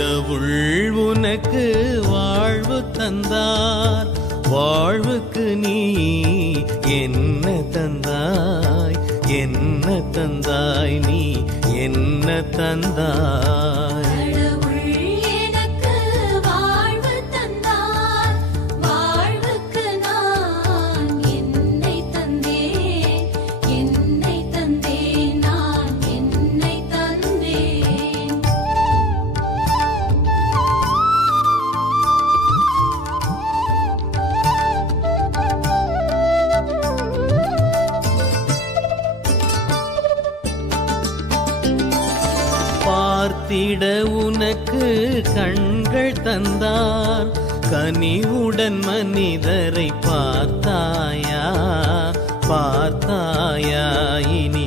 கடவுள் உனக்கு வாழ்வு தந்தார். வாழ்வுக்கு நீ என்ன தந்தாய்? என்ன தந்தாய் நீ? என்ன தந்தாய்? பார்த்திட உனக்கு கண்கள் தந்தார். கனிவுடன் மனிதரை பார்த்தாயா? பார்த்தாயா? இனி